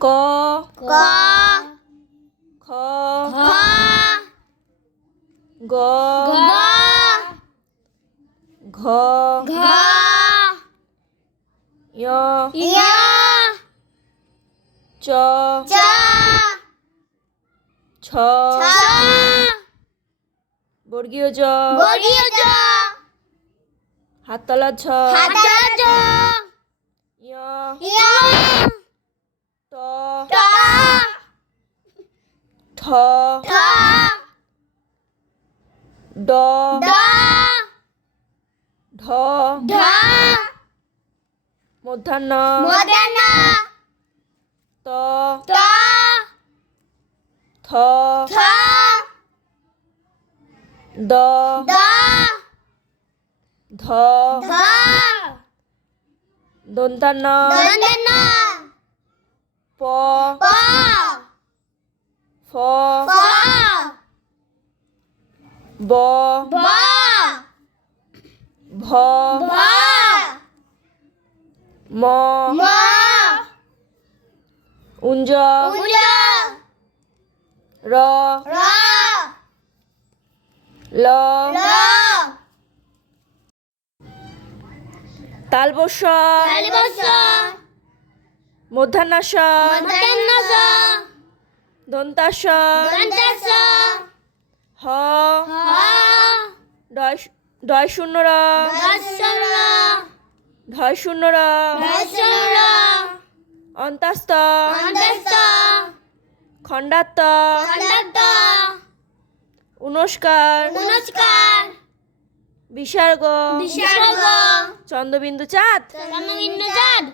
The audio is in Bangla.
ক ক খ খ গ গ ঘ ঘ য় য় চ চ ছ ছ বর্গীয় জ বর্গীয় জ হাততলা ছ হাততলা জ য় য় ট ট ঠ ঠ ড ড ঢ ঢ মূর্ধন্য মূর্ধন্য ত ত থ থ দ দ ধ ধ দন্তান্ন দন্তান্ন প প ফ ফ ব ব ভ ভ ম ম উঞ্জ উঞ্জ র র ল ল তালবস্য তালবস্য মূর্ধন্যাস মূর্ধন্য স দন্তাস দন্তাস হ হ ডয় শূন্য র দর্শন ঢয় শূন্য র দর্শন অন্তাস্ত অন্তস্থ খণ্ডাত্ত খণ্ডাত্ত উনস্কার নমস্কার বিসর্গ বিসর্গ চন্দ্রবিন্দু চাঁদ চন্দ্রবিন্দু চাঁদ